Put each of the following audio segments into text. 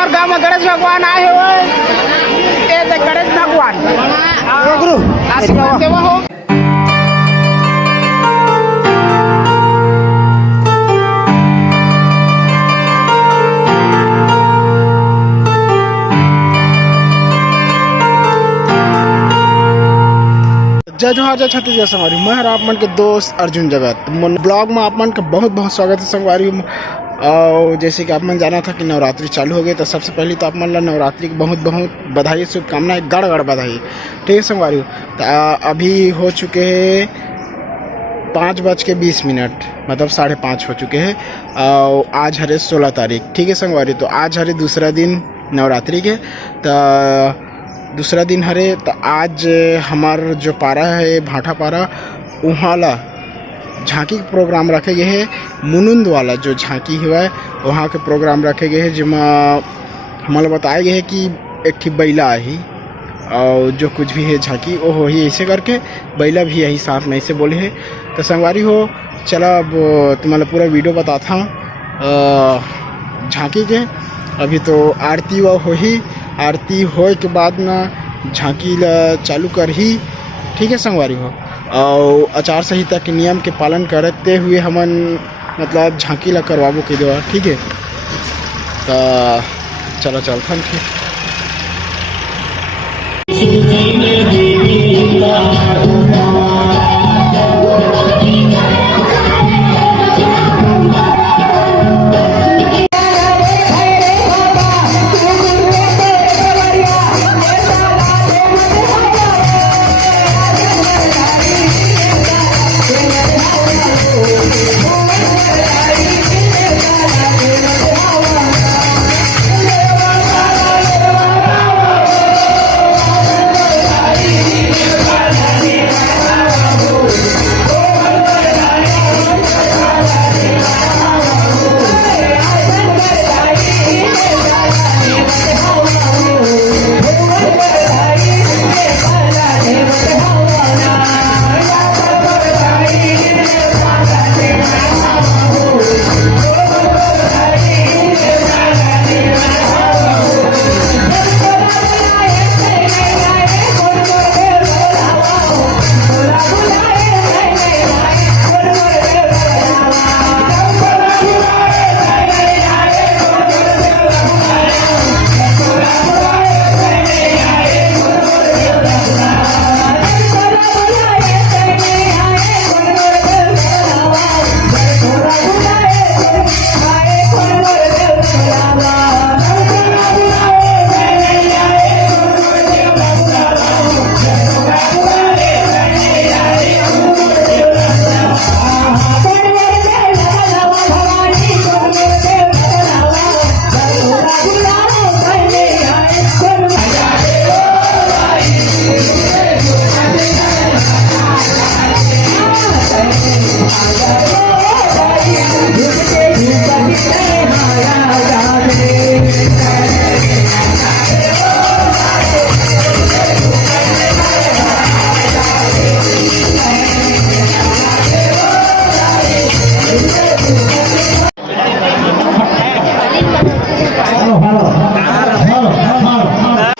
हमार गाँव में गणेश भगवान आए हो, ये देख गणेश भगवान गुरु आशीर्वाद देवा हो। जय जोहार जय छत्तीसगढ़ संगवारी, मैं आप मन के दोस्त अर्जुन जगत ब्लॉग में आप मन का बहुत बहुत स्वागत है संगवारी। और जैसे कि आप मन जाना था कि नवरात्रि चालू हो गई, तो सबसे पहले तो आप मन ला नवरात्रि की बहुत बहुत बधाई शुभकामनाएं, गड़ गड़ बधाई। ठीक है संगवारी, तो अभी हो चुके हैं 5:20, मतलब 5:30 हो चुके हैं। और आज हरे 16 तारीख। ठीक है संगवारी, तो आज हरे दूसरा दिन नवरात्रि के, तो दूसरा दिन हरे। तो आज हमार जो पारा है भाटा पारा, वहाँ ला झांकी के प्रोग्राम रखे गए हैं। मुनुंद वाला जो झांकी हुआ है वहाँ के प्रोग्राम रखे गए हैं, जिसमें हमारे बताए गए हैं कि एकठी बैला आई और जो कुछ भी है झांकी वो हो ही ऐसे करके, बैला भी यही साथ में ऐसे बोले हैं। तो संगवारी हो, चला अब तुम्हारा पूरा वीडियो बताता हूँ झांकी के। अभी तो आरती व हो ही, आरती होए के बाद ना झांकी ला चालू कर ही। ठीक है संगवारी हो, और आचार संहिता के नियम के पालन करते हुए हमन मतलब झांकी ला करवाबो के देवा। ठीक है, तो चलो चलता फिर।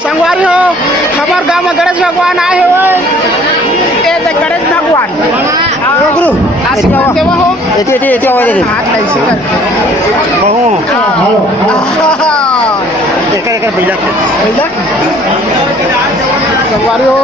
संगवारी हो, हमार गाँव में गणेश भगवान आए हो, ये देख गणेश भगवान गुरु आशीर्वाद देवा हो। हाथ ऐसे करके संगवारी हो।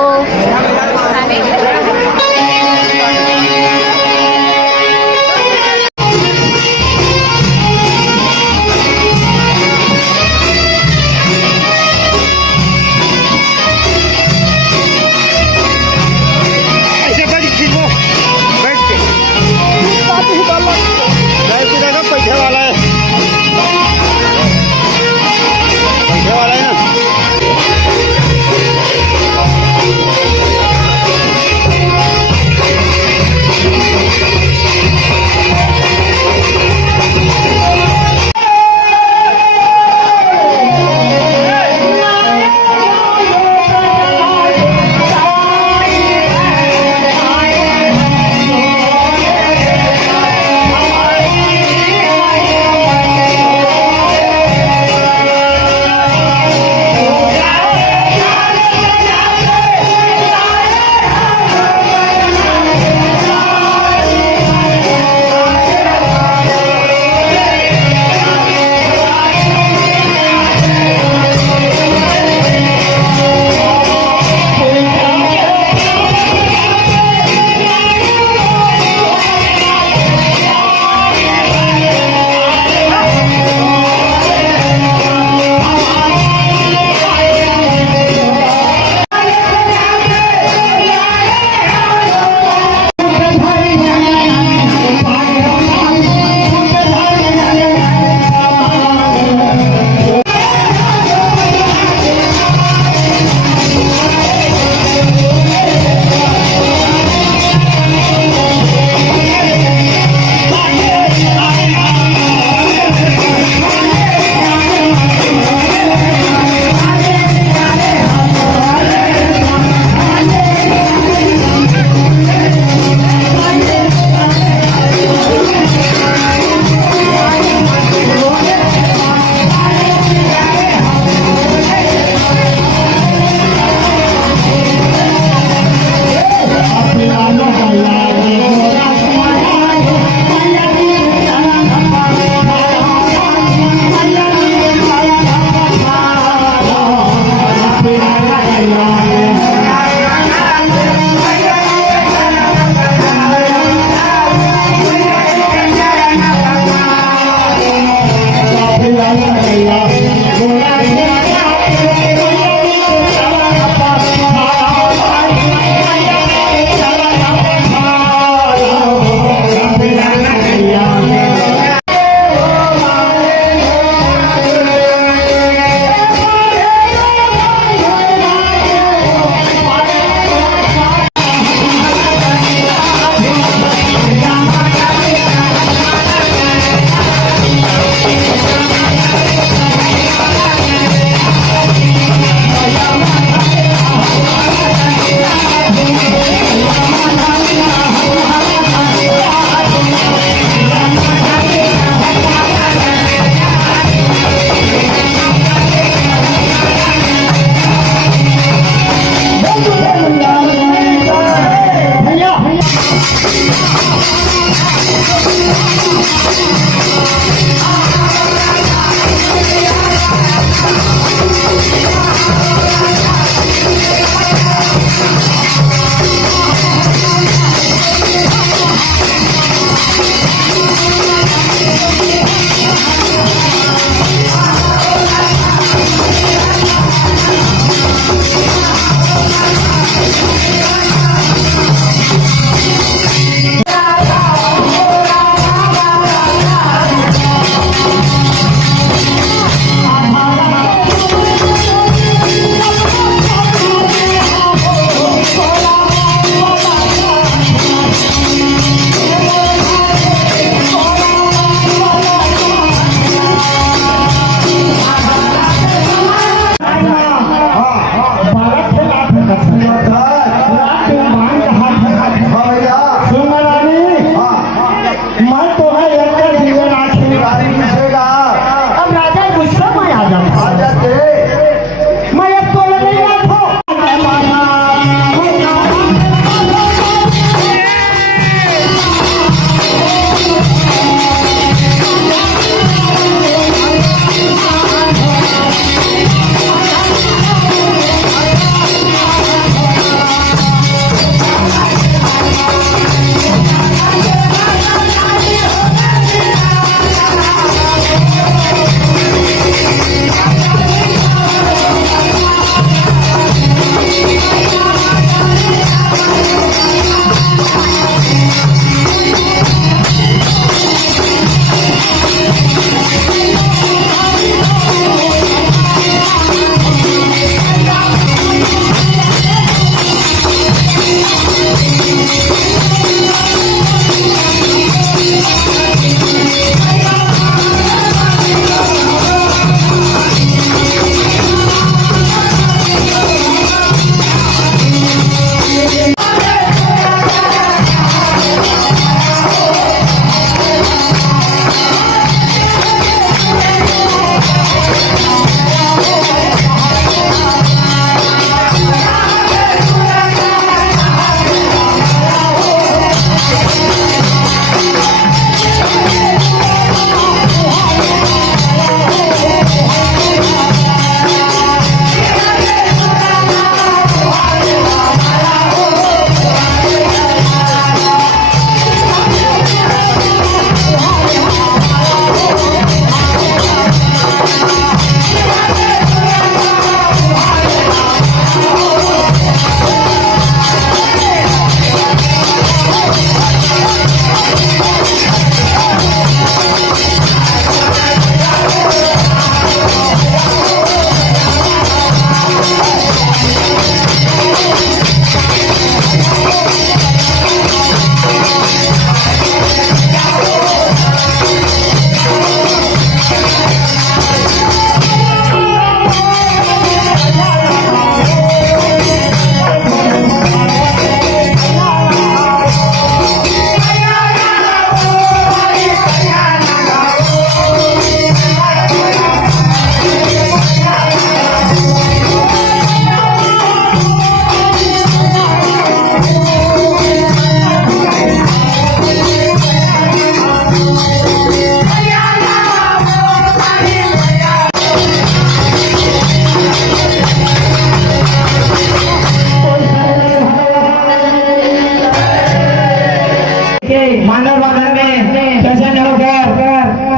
बंधन में प्रसन्न होकर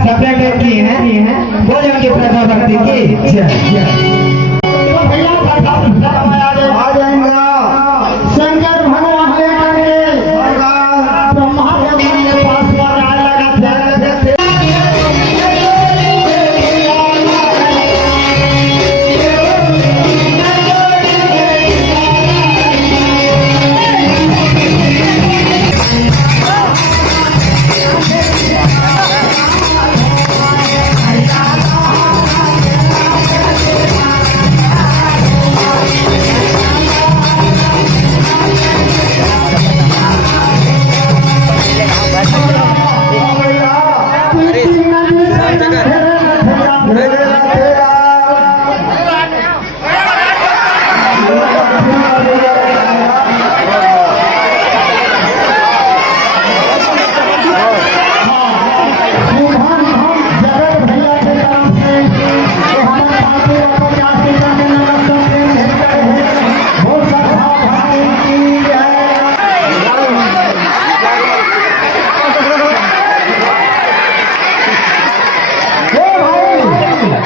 सपने टेप किए हैं। बोले उनकी प्रथा भक्ति की आ जाएंगे शंकर भगवान ब्रह्मा देव के पास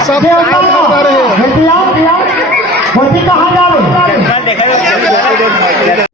सब कहाँ जाओ